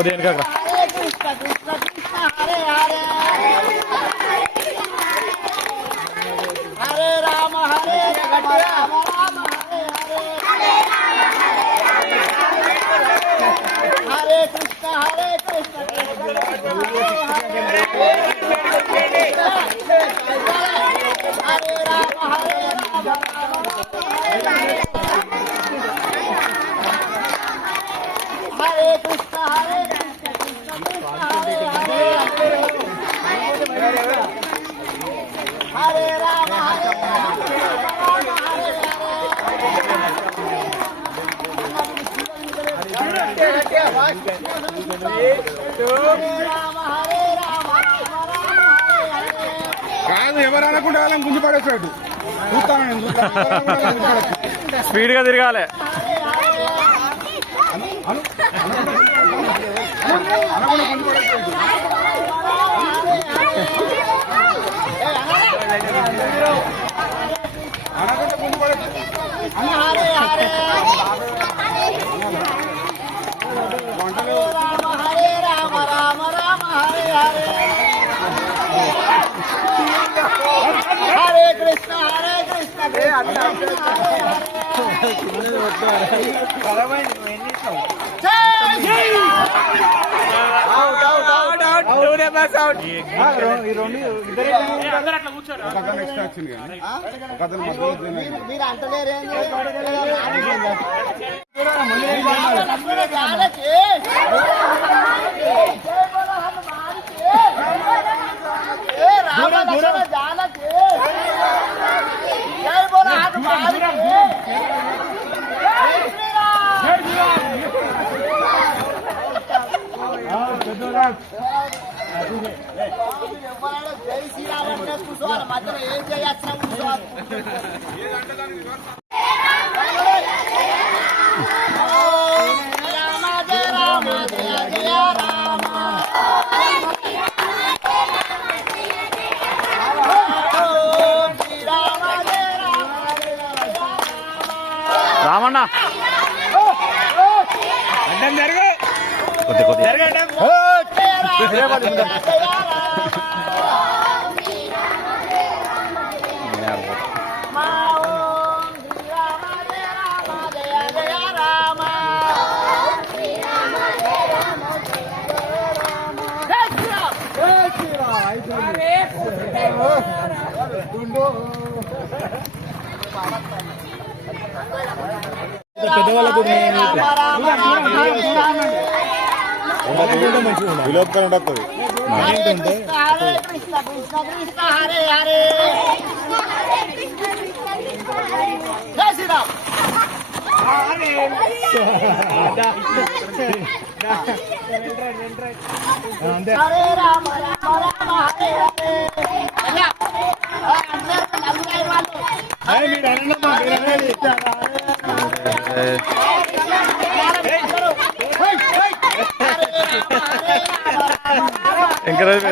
ఉదయం కాక హరే రామ హరే రామ హరే కృష్ణ హరే కృష్ణ హరే రామ హరే హరే కృష్ణ హరే హరే రామ హరే కాదు ఎవరు అనకుండా వాళ్ళని గుంజు పడేసాడు చూస్తాను నేను స్పీడ్ గా తిరగాలి అనకుండా గుంజు పడేసాడు అనకుండా గుంజు పడేసాడు హరే రామ రామ రామ హరే హరే హరే కృష్ణ మీరు అంటలేరేంటి జై శ్రీరామ్ కూర్చోవాలి మధ్యలో ఏం చేయొచ్చినా కూర్చోవాలి రామ జయ రామ జయ జయ రామ రామన్న కొద్ది కొద్ది పెద్దవాళ్ళకు విలోపకరం ఉండదు హరే కృష్ణ కృష్ణ కృష్ణ హరే హరే జై శ్రీరామ్ హరే రామ రామ రామ హరే ఎంకరేజ్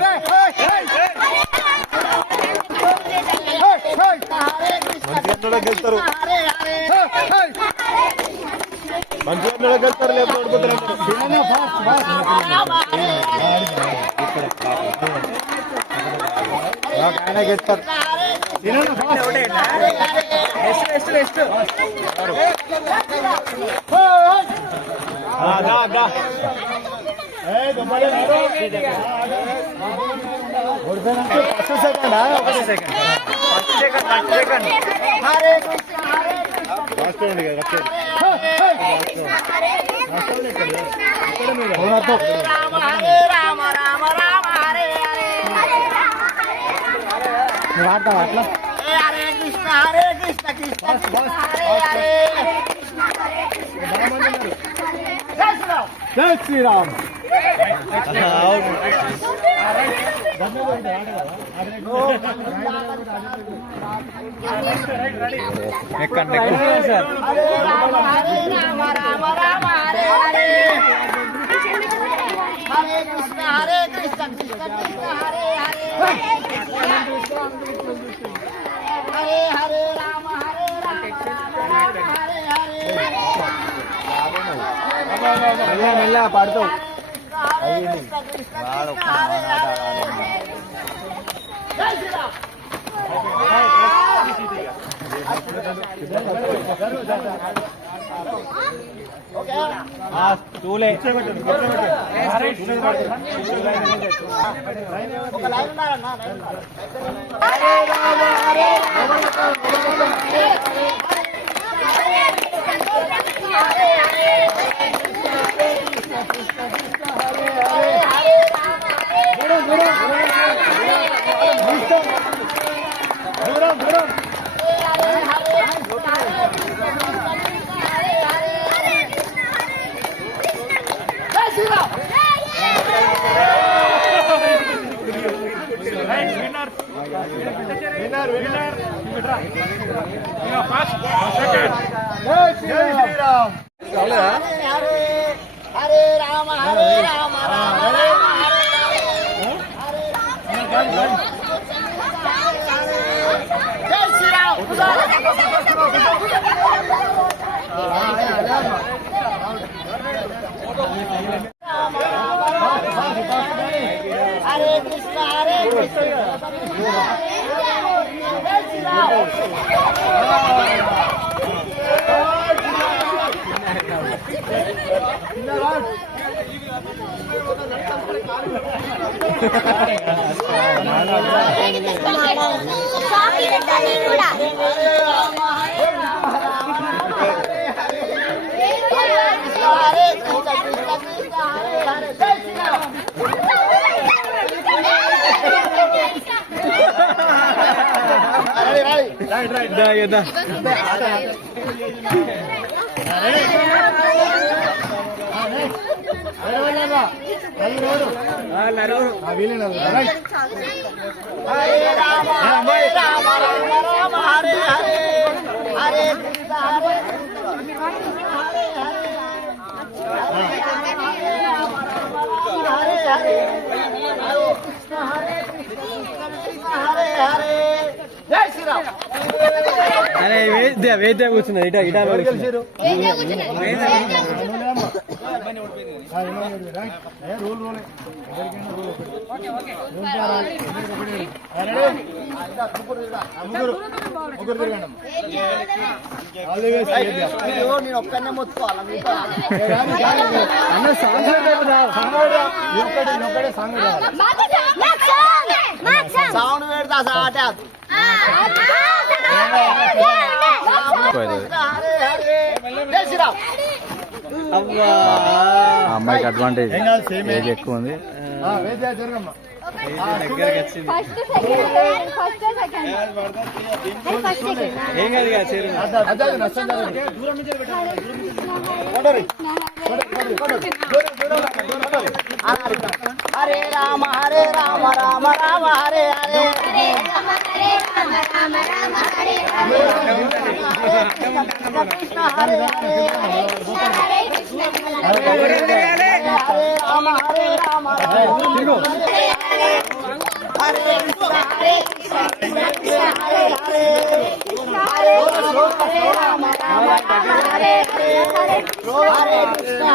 గెలుస్తారు మంచిగా గెలుస్తారు లేకపోతే ఆయన గెలుస్తారు రామ రామ రామ హరే హరే అట్లా హరే కృష్ణ కృష్ణ హరే హరే జై శ్రీరామ్. ఎక్కండి హరే రామ రామ రామ హరే హరే హరే కృష్ణ కృష్ణ కృష్ణ హరే హరే హరే హరే రామ రామ రామ హరే హరే మెల్ల పడతావు. హరే కృష్ణ కృష్ణ కృష్ణ హరే హరే జై శ్రీరామ్. చూలే ఒక లైన్ ఉన్నారన్నా హరే రామ హరే రామ హరే రామ రామ రామ జై శ్రీరామ్. హరే కృష్ణ జై శ్రీరామ్. హరే రామ రామ రామ హరే హరే హరే కృష్ణ హరే హరే కృష్ణ హరే హరే జై శ్రీరామ్. అరే వేద్య కూర్చున్నది ఇట ఇట నేను ఒక్కనే మొత్తుకోవాలి. సౌండ్ పెడతా సాట హరే హరే జై శ్రీరామ్. అమ్మాయికి అడ్వాంటేజ్ ఏజ్ ఎక్కువ ఉంది. ఏం కాదు హరే రామ రామ రామ హరే హరే కృష్ణ హరే హరే హరే రామ రామ హరే కృష్ణ హరే హరే హరే రామ రామ హరే హరే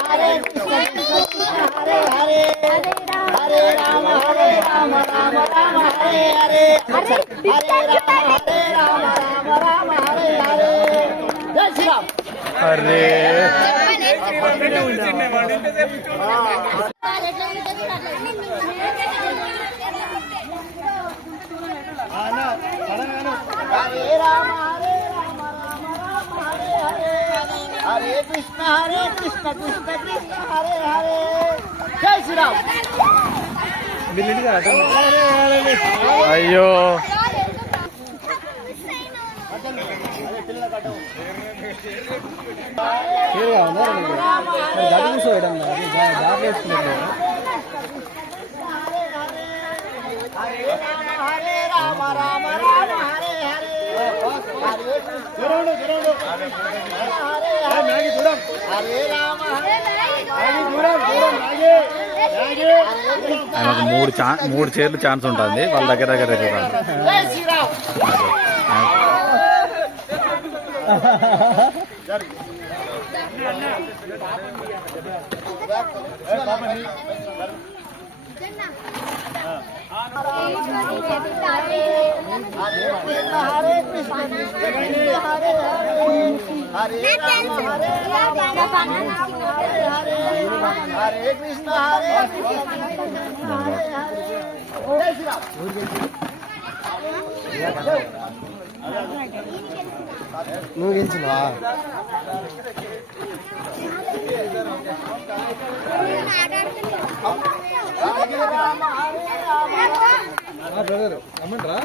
హరే కృష్ణ హరే హరే హరే హరే రామ రామ రామ హరే హరే హరే రామ రామ హరే హరే జై శ్రీరామ్. అరే హరే రామ రామ రామ హరే హరే హరే కృష్ణ కృష్ణ కృష్ణ హరే హరే జై శ్రీరామ్. అయ్యో క్లియర్గా ఉందా నీకు? మరి గడి కూర్చోయడం జాబ్ వేసుకున్నారు. హరే రామ రామ రామ హరే హరే హరే రామ ఆయనకు మూడు చైర్లు ఛాన్స్ ఉంటుంది వాళ్ళ దగ్గర హరే కృష్ణ హరే నువ్వు గెలిచినవా? బ్రదర్ అమ్మంటారా?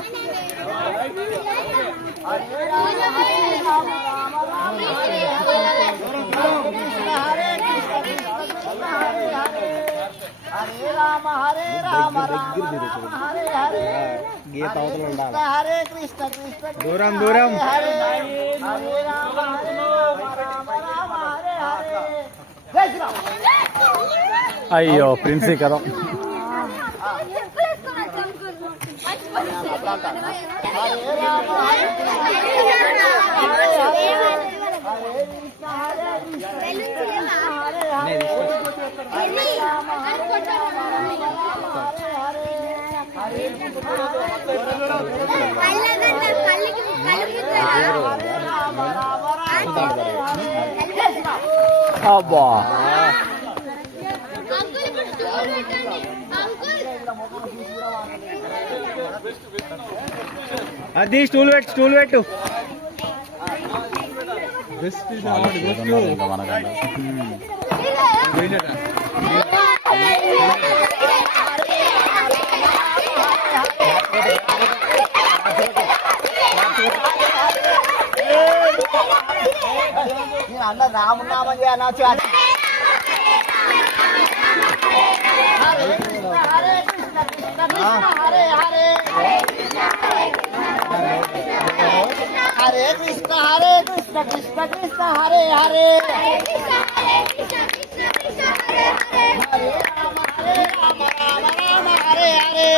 గీత అవతల ఉండాలి. హరే కృష్ణ కృష్ణ దూరం దూరం. హరే రామ హరే హరే జై శ్రీరామ్. అయ్యో ప్రిన్సీ కదా. అబ్బా అది స్టూల్ పెట్టు. మనకంటే అన్న రామనామం చేయనొచ్చు. హరే కృష్ణ హరే కృష్ణ కృష్ణ కృష్ణ హరే హరే హరే కృష్ణ కృష్ణ కృష్ణ హరే హరే హరే రామ రామ రామ హరే హరే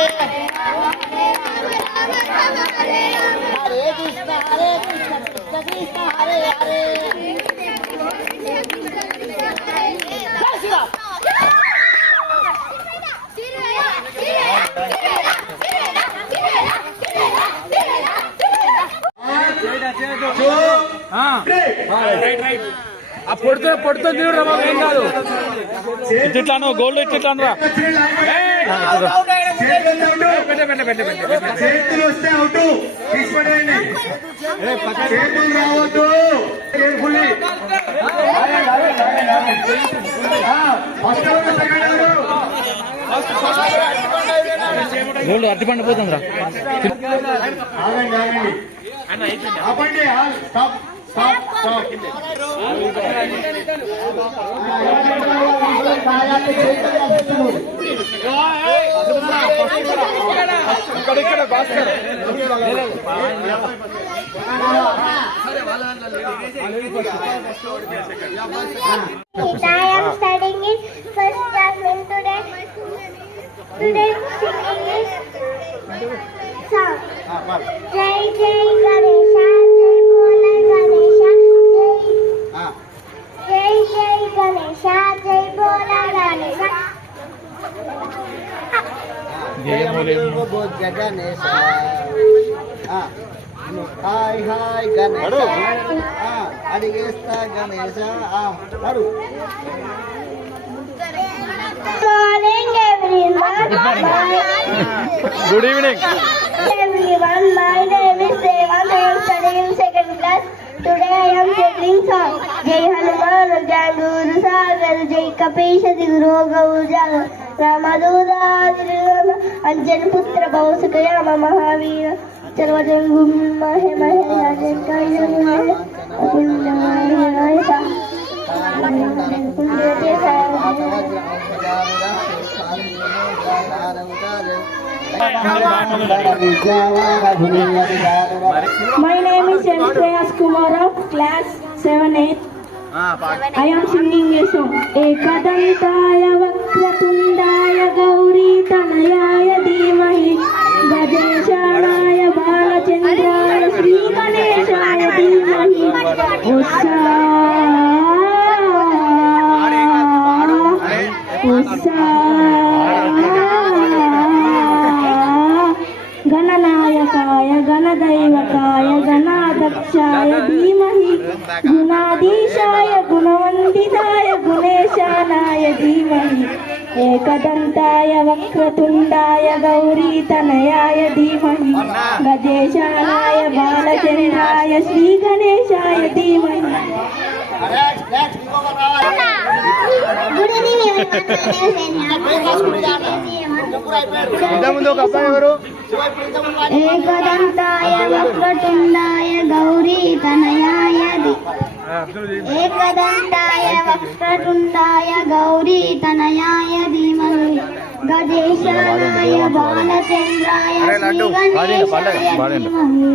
హరే కృష్ణ కృష్ణ కృష్ణ హరే హరే పొడుతో తిరుగురా బాబు, ఏం కాదు. ఇట్లాను గోల్డ్ ఇట్లాను రా. చేతులు వస్తే అవుట్ తీసుకోండి. చేతులు రావద్దు. కేర్ఫుల్లీ. గోల్డ్ అట్టి పండిపోతుంది రా. ఆగండి ఆగండి ఆపండి. Stop stop stop. ఇక్కడ Bhaskar I am studying in first class and today singing is song. Jai Jai Ganesha, Jai Bola Ganesha, Jai Jai Ganesha, Jai Bola Ganesha. Ganesha hi hi Ganesha అడిగేస్తా గణేశ అడు. Morning everyone. Good evening Everyone, my name is Devan. I am studying in second class. Today I am singing song. Jai Hanuman Ganguru Sagar, Jai Kapesha Digroga Ujaga, Ramaduda Dirama, Anjan Putra Bausukayama Mahavira, सर्वजन गुम्महे महे राजन कायमहे अकुल्लमहे सा कुंडे सा My name is Shreyas Kumara, class 7-8. I am singing a song. Ekadantaya Vakratundaya Gauri Tanayaya Dhimahi Gajeshwaraya Balachandraya Shri Ganeshaya Dhimahi गणनायकाय गणदैवताय गणाध्यक्षाय धीमहि गुणाधीशाय गुणवन्दिताय गुणेशानाय धीमहि एकदन्ताय वक्रतुण्डाय गौरीतनयाय धीमहि गजेशानाय बालचन्द्राय श्रीगणेशाय धीमहि एकदन्ताय वक्रतुण्डाय गौरीतनयाय एकदन्ताय वक्रतुण्डाय गौरीतनयाय धीमहि गजेशानाय बालचन्द्राय श्रीगणेशाय धीमहि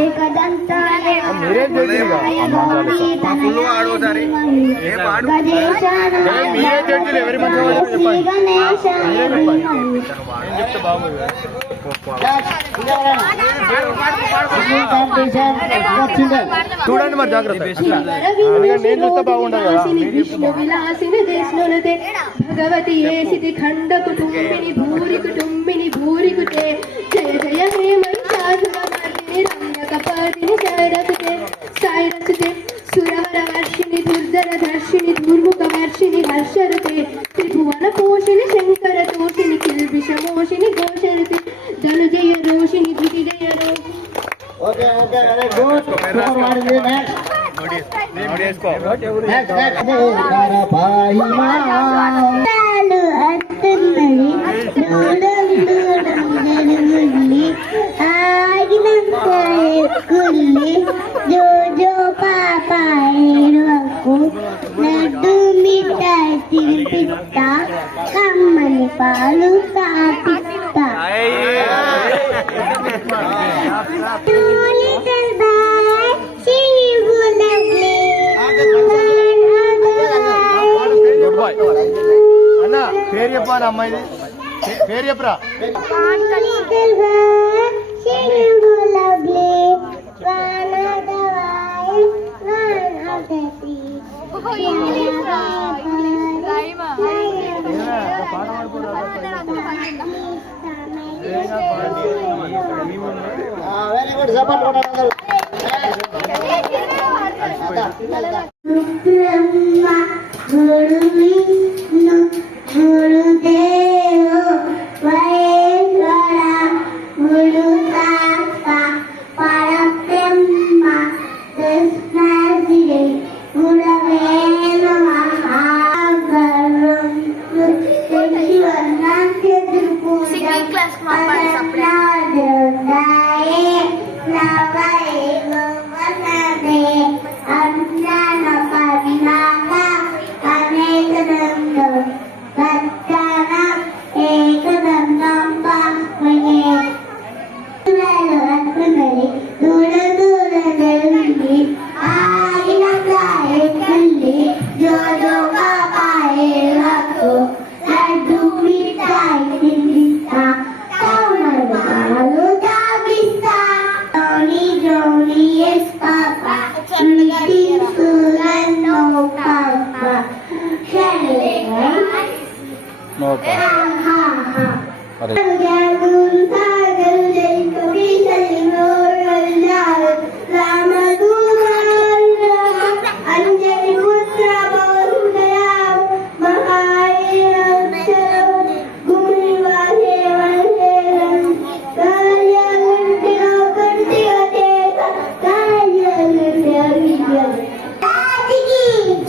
एकदन्ताय वक्रतुण्डाय गौरीतनयाय धीमहि गजेशानाय श्रीगणेशाय धीमहि చూడండి మరి జాగ్రత్త విష్ణు విలాసిని దేశనులదే భగవతి ఏసితి ఖండ కుటుంబిని భూరి కుటుంబిని భూరి కుటే జయ జయ హే మహిషాసురమర్దిని రమ్యకపాదిని జయరసుతే సాయిరసుతే సురవర వర్షిణి దుర్ధర దర్శిని దుర్ముఖ వర్షిణి హర్షరుతే త్రిభువన పోషిణి శంకర తోషిణి కిల్బిష మోషిని ఘోషరుతే జనుజయ రోషిణి దుటిజయ రోషిణి Okay, very good. Super, what is the next? Next. Lalu atunali dudum dudum jadugulli aginam kulli jojo papa eruaku laddu mittai tirpitta kammani palu kapitta little boy singing lovely good boy అన్న పేరు చెప్పాలి అమ్మాయిది పేరు చెప్పరా little boy singing lovely one of the wild one of the sea Very good. Support one another. Brahma Guru Vishnu Guru Deva Maheshwara Guru Tapa Parabrahma Tasmai Gurave Namaha Garam Shivanam Singing class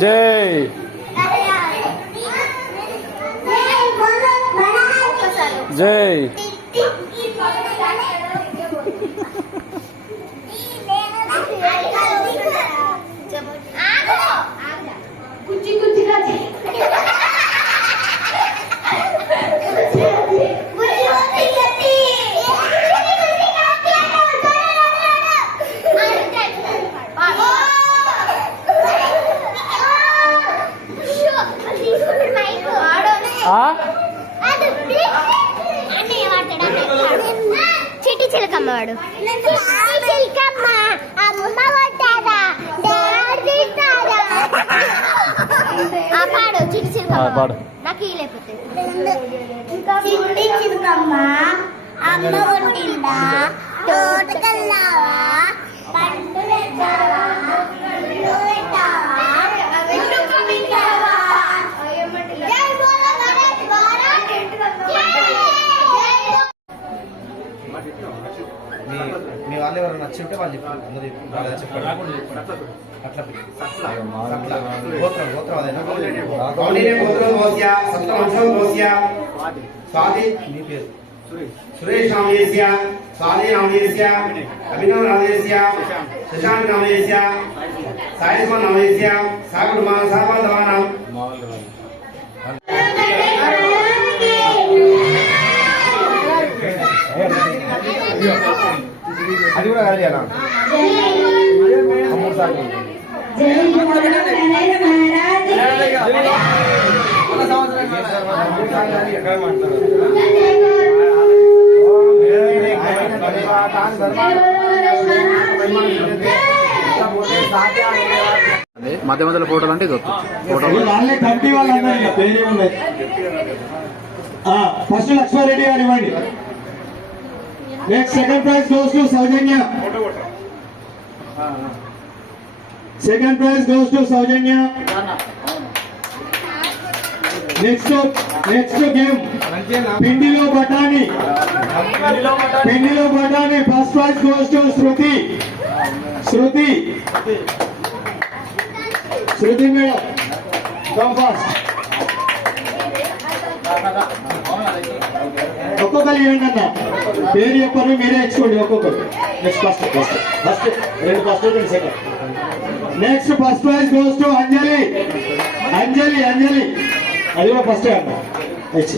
జై జై పాడు చిలకమ్మ అమ్మ కొట్టారా daddy తారా ఆ పాడు చిట్టి చిలకమ్మ పాడు. నాకు ఈ లేకపోతే చిట్టి చిలకమ్మ అమ్మ కొట్టిందా తోటకల్లావా పండు తెచ్చావా పండు పెట్టావా గుడుకు మింగావా జై బోలో గణేష్ భారత్ మీ వాళ్ళు ఎవరు నచ్చి ఉంటే వాళ్ళు చెప్పారు అందరూ చెప్పారు అట్లా గోత్రం అదేనా స్వాతి మీ పేరు సురేష్ నామయేస్య స్వాతి నామయేస్య అభినవ్ నామయేస్య శశాంక్ నామయేస్య సాయిస్మ నామయేస్య సాకుడుమా సాపాదవానాం అది కూడా కాదు అన్న మూడు సార్లు మధ్య మధ్యలో ఫోటోలు అంటే ఇది ఫోటో వాళ్ళే కమిటీ వాళ్ళందరూ పేరు ఉన్నాయి. ఫస్ట్ లక్ష్మారెడ్డి గారు ఇవ్వండి. Next second prize goes to Sowjanya. Second prize goes to Sowjanya. Next game పిండిలో బఠానీ. First prize goes to Shruti madam come fast. ఒక్కొక్కరు ఇవ్వండి అన్న, పేరు చెప్పరు మీరే ఇచ్చుకోండి ఒక్కొక్కరు. నెక్స్ట్ ఫస్ట్ రెండు ఫస్ట్ రెండు second. Next first prize goes to Anjali. అది కూడా ఫస్ట్ అన్న ఇచ్చి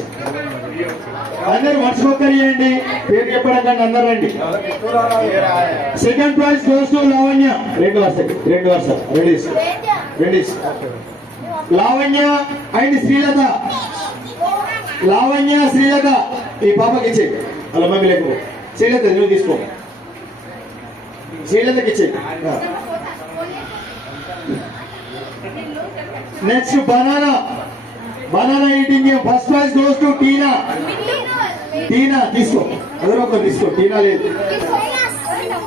అందరు మర్చిపోక్కరు ఇవ్వండి, పేరు చెప్పడం కానీ అందరు రండి. Second prize goes to Lavanya. రెండు వరుస లావణ్య అండ్ శ్రీలత. ఈ పాపకి ఇచ్చే అలా మమ్మీ లేకపోతే శ్రీలత నువ్వు తీసుకో. శ్రీలతకి ఇచ్చే. Next banana eating. First prize goes to Tina తీసుకో. ఎవరో ఒకరు తీసుకో. టీనా లేదు,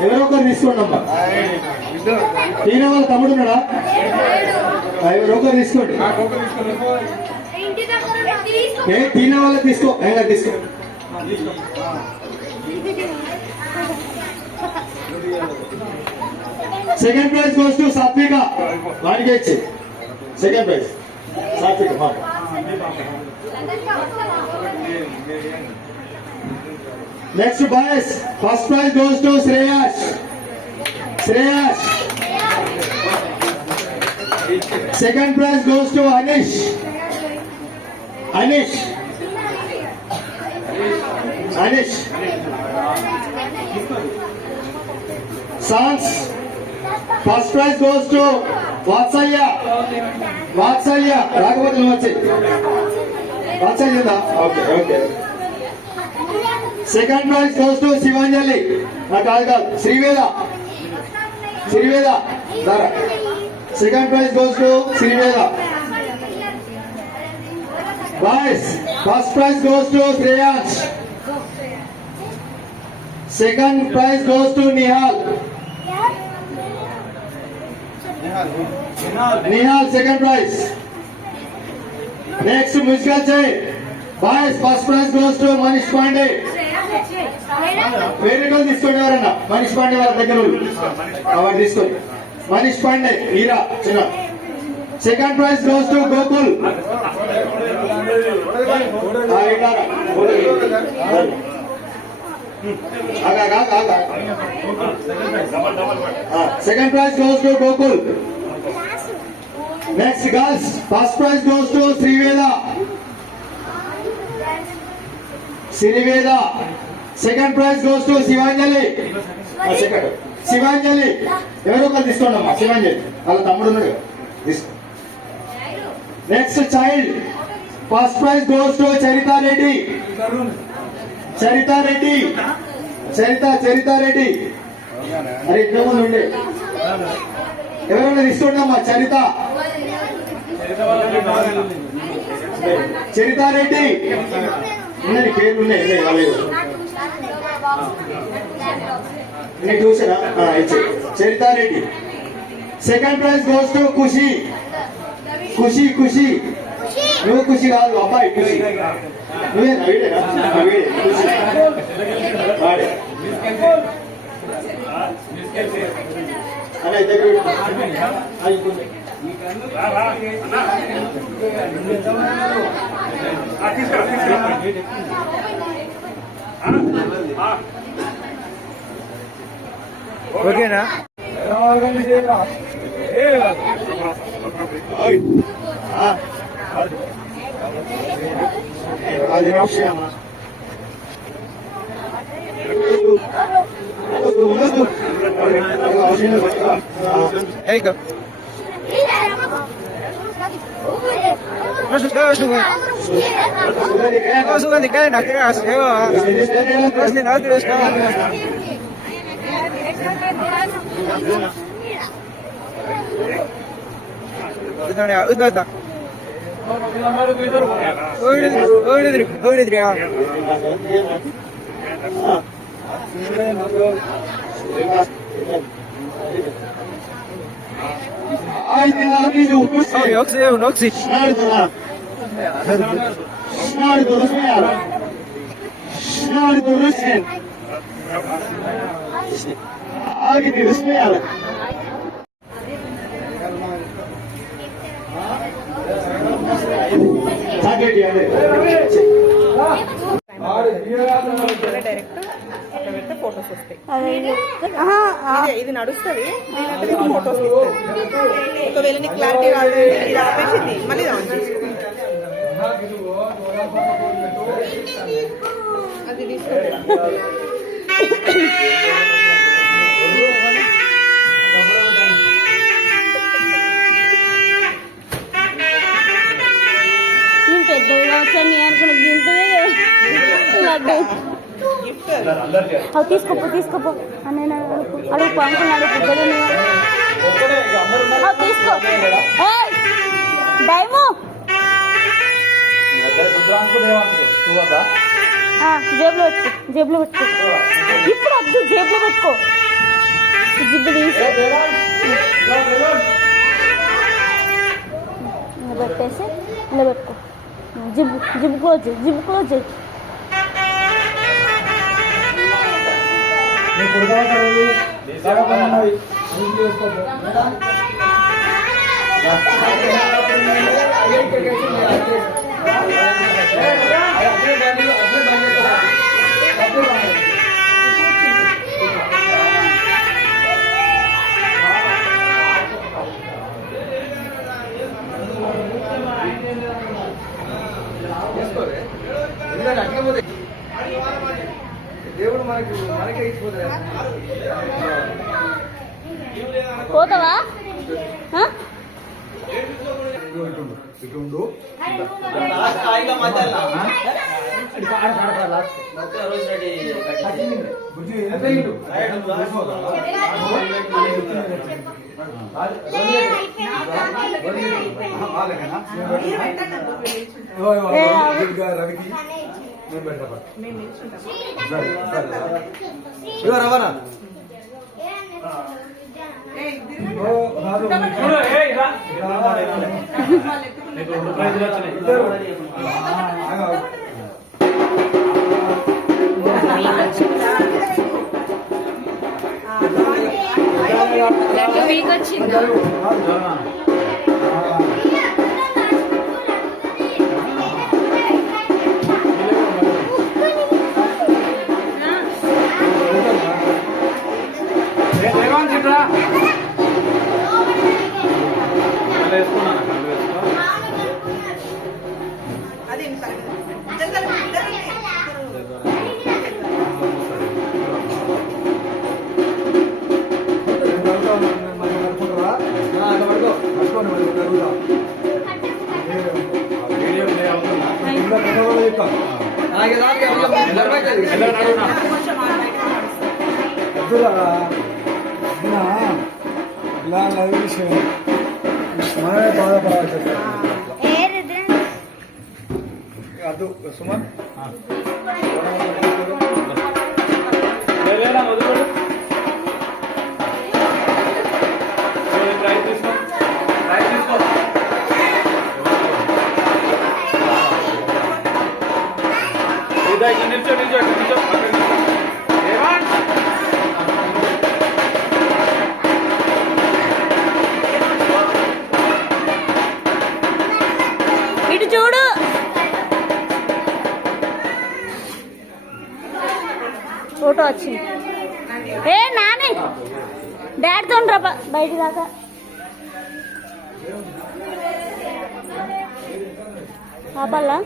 ఎవరో ఒకరు తీసుకోండి అమ్మా. టీనా వాళ్ళ తమ్ముడు ఉన్నాడా? ఎవరో ఒకరు తీసుకోండి. టీనా వాళ్ళ తీసుకో. Second prize goes to Sathvika. వాడికి ఇచ్చే second prize Sathvika. Next boys first prize goes to Shreyash. Second prize goes to Anish. Songs first prize goes to Vatsalya. రాకపోతే నువ్వు వచ్చాయి. Vatsalya okay. Second prize goes to Shivanjali. కాదు Sriveda. Second prize goes to Sriveda. Boys first prize goes to Shreyans. Second prize goes to Nihal. Second prize. Next musical chair. Boys first prize goes to Manish Pandey. వేరేటో తీసుకోండి ఎవరన్నా. మనీష్ పాండే వాళ్ళ దగ్గర వాడు తీసుకోండి. మనీష్ పాండే హీరా చిన్న. Second prize goes to Gokul. Second prize goes to Gokul. Next girls first prize goes to Sri Veda. Second prize goes to Shivanjali. ఎవరో ఒకరు తీసుకోండి అమ్మా. శివాంజలి వాళ్ళ తమ్ముడు ఉన్నాడు. Next child first prize goes to Charitha Reddy. Charitha Reddy అరే ఇంట్లో ముందు ఉండే ఎవరైనా తీసుకోండమ్మా చరితారెడ్డి ఉన్నది పేర్లు ఉన్నాయి అలాగే నేను చూసారా Charitha Reddy. Second prize goes to Khushi నువ్వు ఖుషి కాదు అబ్బాయి ఖుషి నువ్వే నవీడేనా నవీడే ఖుషి వాడే అనే దగ్గర ఓకేనా అది Hey, go. Noxy. Direct photos వస్తాయి. ఇది నడుస్తుంది, ఫోటోస్ ఒకవేళ నీకు క్లారిటీ రాదు ఇది ఆపేసింది మళ్ళీ అది తీసుకోండి. పెద్దగా వచ్చాను అనుకున్న గింటే లడ్డు తీసుకోపో అని అడుగు అంకుల్ అడుగు తీసుకో డైము జేబులో పెట్టుకో ఇప్పుడు వద్దు జేబులో పెట్టుకో జిబ్బు తీసి పెట్టేసి ఇలా పెట్టుకో జిబ్ క్లోజ్ చేయి దేవుడు మనకే ఇచ్చిపోతాడు. పోతావా ఇటుండు రవికి మేము పెడతా రవాణా మీకు వచ్చిందా చెప్తా ఇలా లైవ్ విషయం మనమే బాధపడాల్సి అది సుమన్ ఇటు చూడు. ఫోటో వచ్చింది. ఏ నాని డాడీతో రా బయట దాకా. ఆపల్లా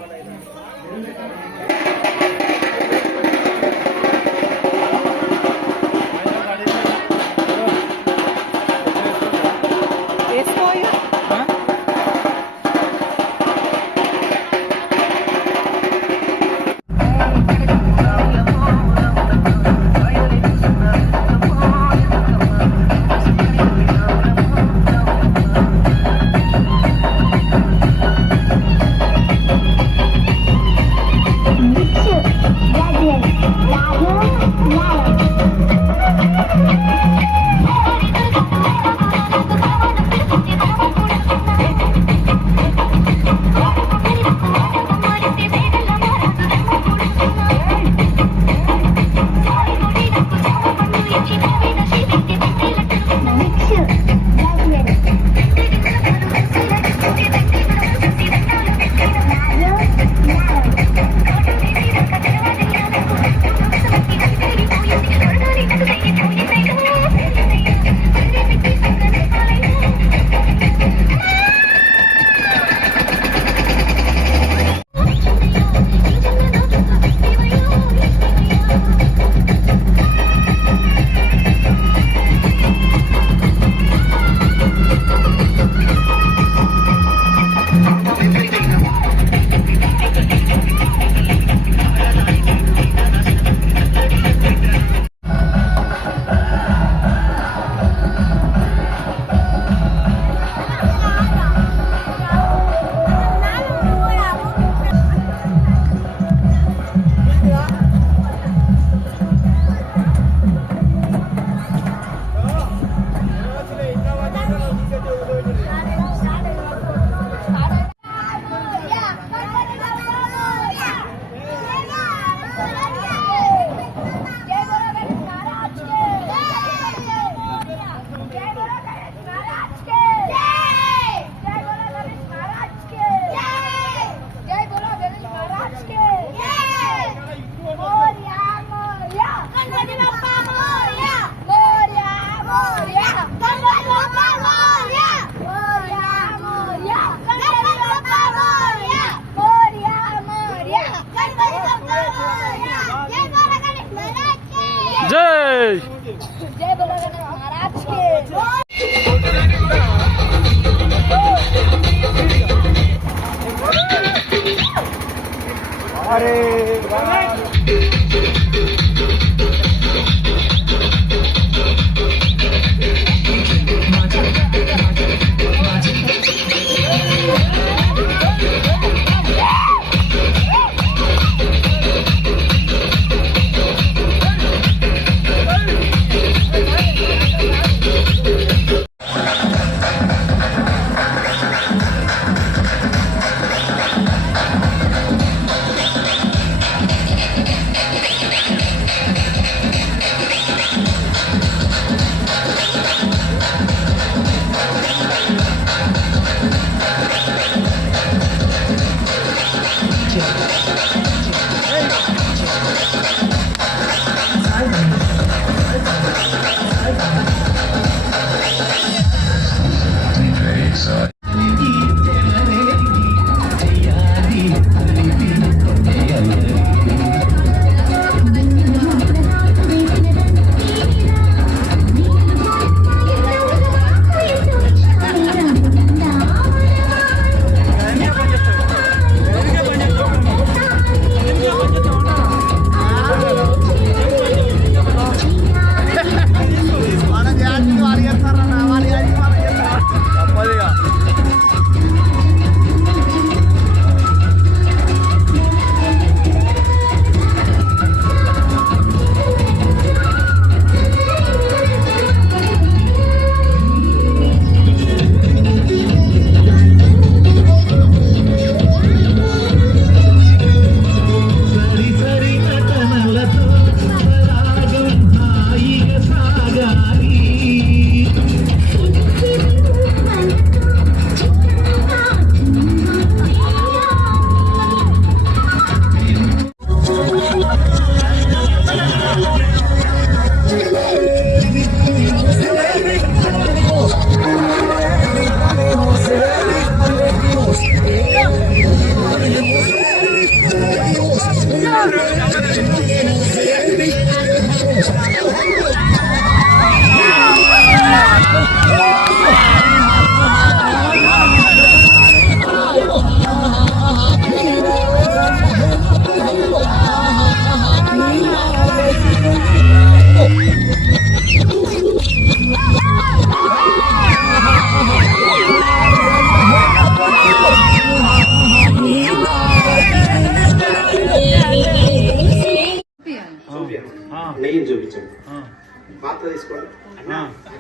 నెయ్యిని చూపించండి. పాత్ర తీసుకోండి,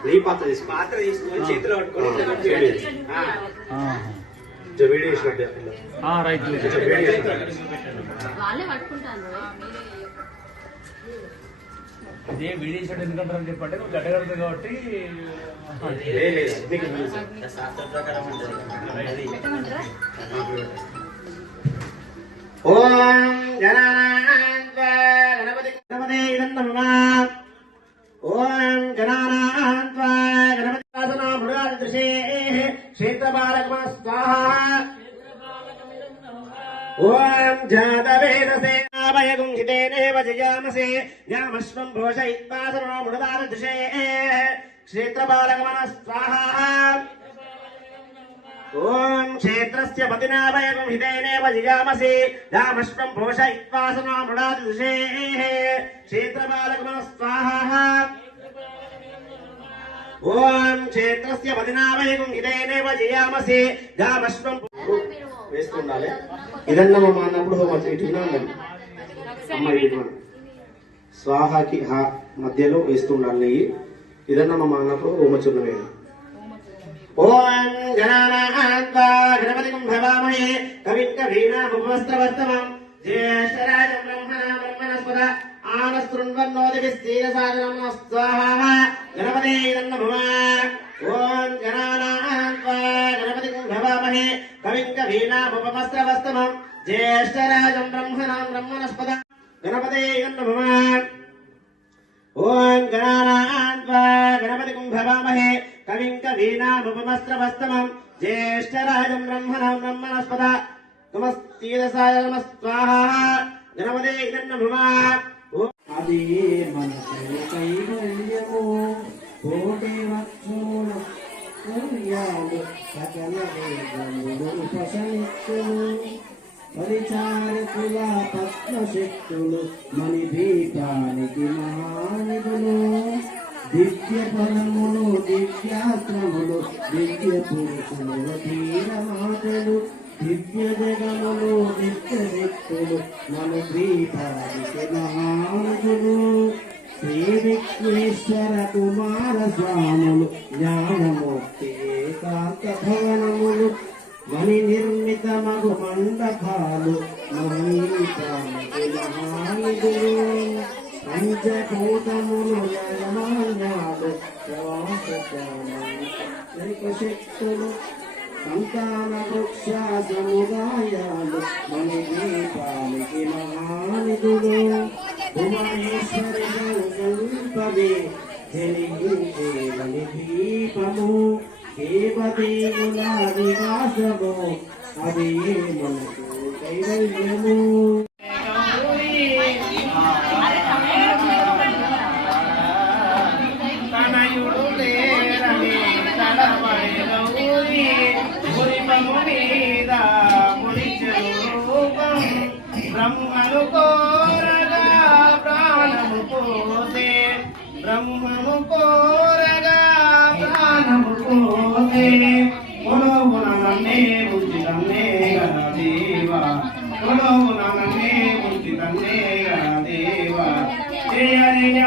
నెయ్యి పాత్ర తీసుకోండి. పాత్ర తీసుకొని చేతిలో పట్టుకొని వీడియో చేసినట్టు అదే వీడియో చేసాడు ఎందుకంటారని చెప్పంటే నువ్వు గడ్డ కడుతుంది కాబట్టి ఓం గణపతి గణపతి నమః. ఓం గణానాన్వా గణపతి ఆసనా మృగాదృశే క్షేత్రపాలకమ స్వాహా. ఓం జాతవేదసే నాభయగుంహితేనేవ జయామసే యామశ్వం భోషయిత్వా సర్వో మృగాదృశే క్షేత్రపాలకమన స్వాహా. ఓం క్షేత్రస్య పతినాభయకం హితేనేవ జిగామసి యామశ్వం భోషయిత్వా సర్వో మృగాదృశే క్షేత్రపాలకమన స్వాహా. ఓం క్షేత్రస్య పతినాభయకం హితేనేవ జిగామసి యామశ్వం వేస్తుండాలి. ఇదన్నా మా అన్నప్పుడు ఇటు ఉండండి అమ్మాయి ఇటు స్వాహాకి హా మధ్యలో వేస్తుండాలి నెయ్యి. ఇదన్నా మా అన్నప్పుడు హోమచున్న వేయాలి. ఓం గణానాన్వా గణపతిం భవామహే కవిం కవీనాముపమస్త్రవర్తమం జ్యేష్ఠరాజం బ్రహ్మణా బ్రహ్మణస్పద ఆనస్తృణ్వన్నోదిభిస్తీరసాదనం స్వాహా. గణపతే నమః. ఓం గణానాన్వా గణపతిం భవామహే కవిం కవీనాముపమస్త్రవర్తమం జ్యేష్ఠరాజం బ్రహ్మణా బ్రహ్మణస్పద గణపతే నమః. ఓం గణానాన్వా గణపతిం భవామహే కవిం కవీనాముపమస్త్రవస్తమం జ్యేష్ఠరాజం బ్రహ్మణాం బ్రహ్మణస్పద నమస్తీరసాయ నమః స్వాహా. గణపతే నమః. అది మన కైవల్యము కోటి వక్షముల సకల వేదములు ఉపశమిత్తులు పరిచారకుల పద్మశక్తులు మణి దీపానికి మహానిధులు దివ్య ఫలములు దివ్యాశ్రములు దివ్య పురుషులు ధీర మాటలు దివ్య జగములు నిత్య వ్యక్తులు మన దీపానికి మహానిధులు శ్రీ విఘ్నేశ్వర కుమార స్వాములు జ్ఞానమూర్తి ఏకాంత భవనములు మణి నిర్మిత మగు మండపాలు మహనీయానికి మహానిధులు పంచభూతములు యజమాన్యాలు శక్తులు సంతాన వృక్ష సముదాయాలు మణి దీపానికి మహానిధులు ఉమేశ్వరి సంకల్పమే జనించే మణి దీపము దేవదేవుల నివాసము అది మనకు కైవల్యము. బ్రహ్మను కోరగా ప్రాణము పోసే బ్రహ్మను కోరగా ప్రాణము పోసే కొలువున నన్నే ఉచితన్నే దేవా కొలువున నన్నే ఉచితన్నే దేవా జయ జయ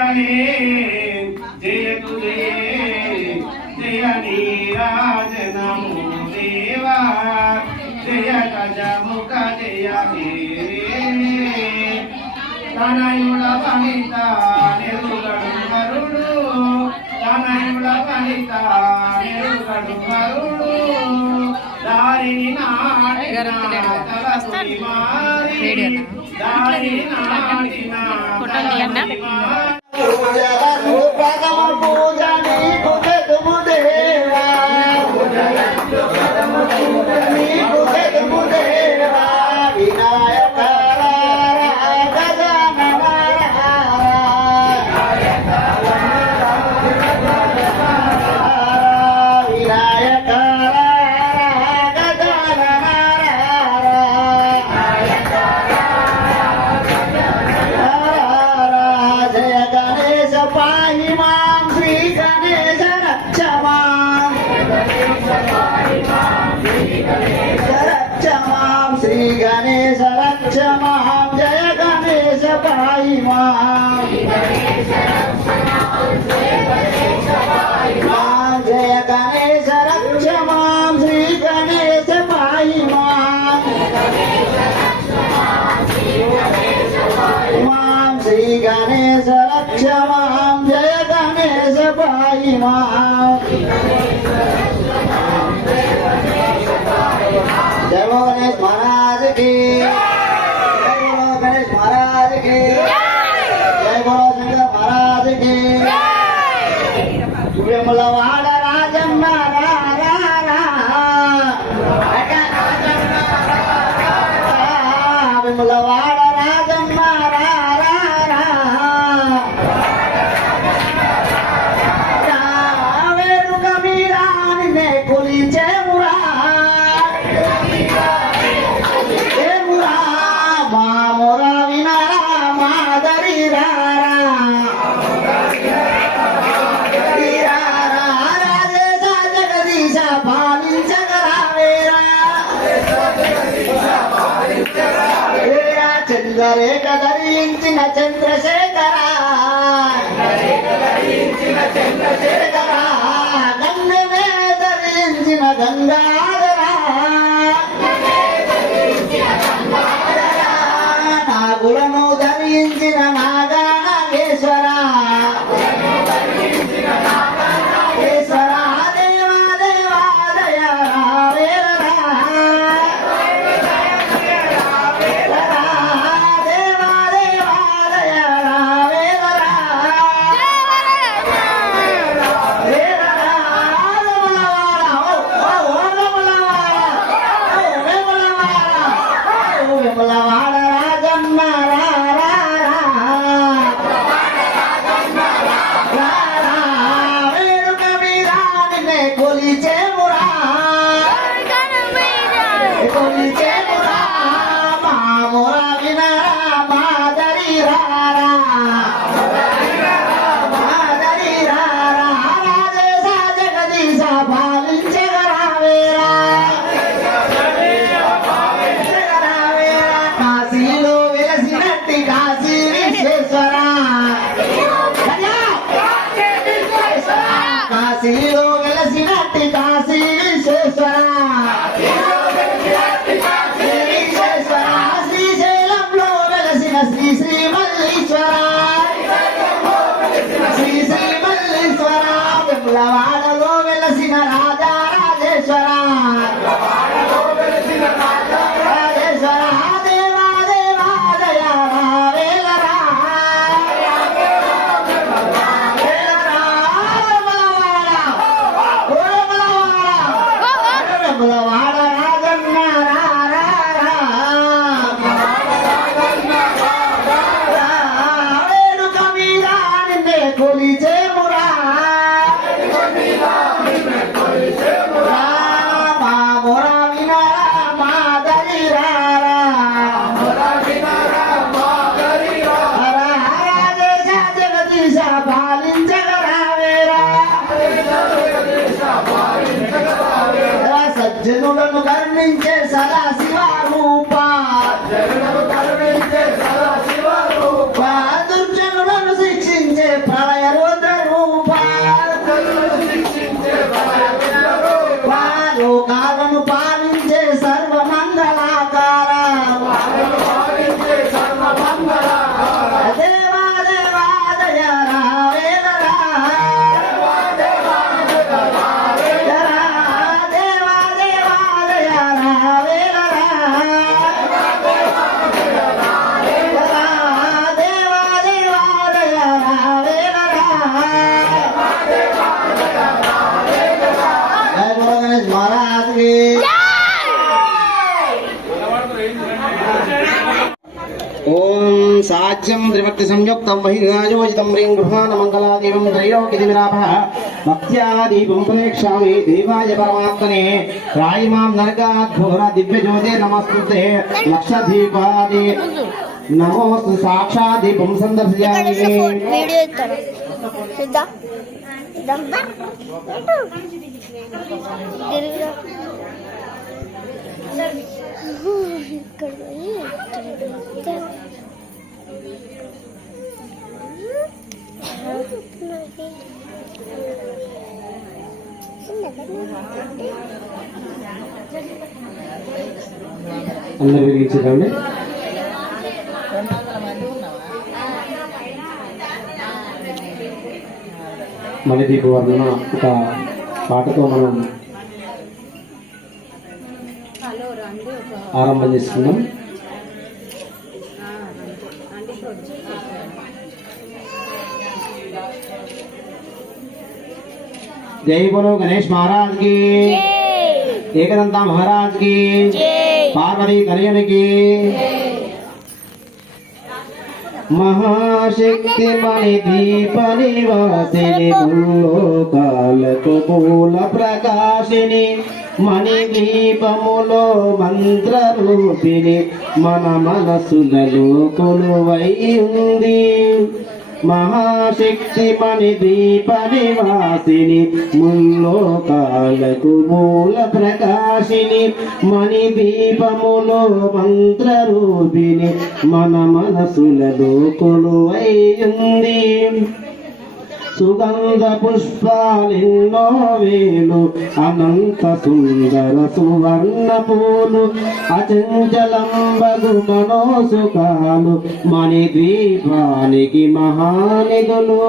జయతు జయ జయ నీరాజనము దేవా జయ గజముఖ జయ తనయుడ వనిత నెరుగడు వరుడు తనయుడ వనిత నెరుగడు వరుడు దారిని నాటిన తలసుని మారి దారిని నాటిన తలసుని మారి పూజ నీకు చదువు దేవ क्षमां जय गणेश पाहि मां। जय बोलो गणेश महाराज की, जय बोलो गणेश महाराज की, जय बोलो शंकर महाराज की। विमलवाड़ राजम्म విమలవాడ రాజమ్మ వేడుక మీరాని కొలిచేమురా మాముర వినరా మాదరి రాజేశ జగదీశ పాలించగరావేరా చంద్రరేఖ ధరించిన చంద్రశేఖర గంగనే ధరించిన గంగాధర నాగులను ధరించిన నాగేశ్వర దేవా దేవా దయ కాశీలో వెలసినట్టి కాశీ విశ్వేశ్వర శ్రీశైలంలో వెలసిన శ్రీ శ్రీ మల్లీశ్వర శ్రీ శ్రీ మల్లీశ్వర విమలవాడలో వెలసిన రాజా రాజేశ్వర రాజేశ్వర దేవా దేవా దయా వేలరా విమలవాడ రాజన్న వేడుక మీద నిన్నే కొలిచేమురా మా మొర వినరా మా దరిరారా రాజేశ జగదీశ పాలించగరావేరా సజ్జనులను కరుణించే సదా శివ రూప దుర్జనులను శిక్షించే ప్రళయ రుద్ర రూప లోకాలను పాలించే సర్వమంగళాకార దేవా దేవా దయా వేలరా దేవా దేవా దయా వేలరా దేవా దేవా దయా వేలరా జై బోలో గణేష్ మహారాజ్ కి ఓం సాధ్యం త్రిభక్తి సంయుక్తం బహిర్రాజోజితం హ్రీం గృహాన మంగళాదేవం త్రైలోక్యతిమిరాభ భక్త్యాదీపం ప్రేక్షామి దేవాయ పరమాత్మనే రాయిమాం నరకాత్ ఘోర దివ్య జ్యోతే నమస్తుతే లక్షదీపాది నమోస్తు సాక్షాదీపం సందర్శయామి వీడియో ఇస్తాను సిద్ధా ఇక్కడ పోయి అందరూ వెలిగించండి. మణిదీప వర్ణన ఒక పాటతో మనం ఆరంభం చేసుకుందాం. जय बोलो गणेश महाराज की, एकदंता महाराज की, पार्वती तनयन की. महाशक्ति मणि दीप निवासिनी मुल्लोकाలకు మూల ప్రకాశిని మణి దీపములో మంత్ర రూపిణి మన మనసులలో కొలువై ఉంది. మహాశక్తి మణి దీప నివాసిని ముల్లోకాలకు మూల ప్రకాశిని మణి దీపములో మంత్ర రూపిణి మన మనసులలో కొలువై ఉంది. సుగంధ పుష్పాలెన్నో వేలు అనంత సుందర సువర్ణ పూలు అచంచలంబగు మనోసుకాలు మణి ద్వీపానికి మహానిధులు.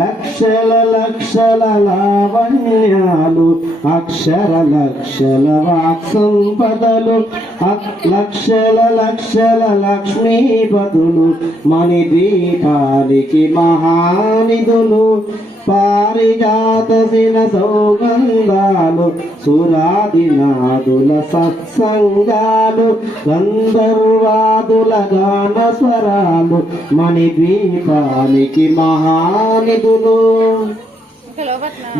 లక్షల లక్షల లావణ్యాలు అక్షర లక్షల వాక్సంపదలు లక్షల లక్షల లక్ష్మీపదులు మణి దీపానికి మహానిధులు. పారిజాతసిన సౌగంధాలు సురాదినాదుల సత్సంగాలు గంధర్వాదుల గాన స్వరాలు మణి ద్వీపానికి మహానిధులు.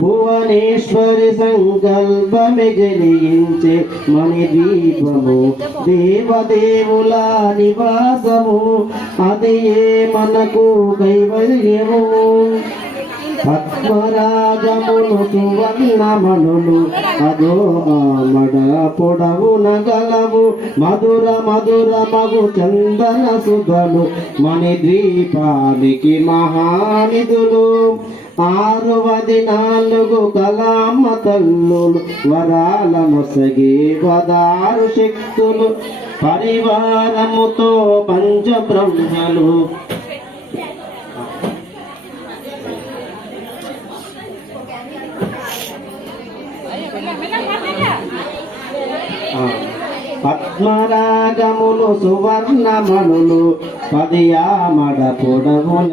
భువనేశ్వరి సంకల్పమే జనించే మణి దీపము దేవదేవుల నివాసము అది ఏ మనకు కైవల్యము. పద్మరాగములు సువర్ణమణులు అదో ఆమడ పొడవున గలవు మధుర మధుర మగు చందన సుధలు మణి ద్వీపానికి మహానిధులు. 64 కలామ తల్లులు వరాల మొసగే వదారు శక్తులు పరివారముతో పంచబ్రహ్మలు. పద్మరాగములు సువర్ణమణులు 10 ఆమడ పొడవు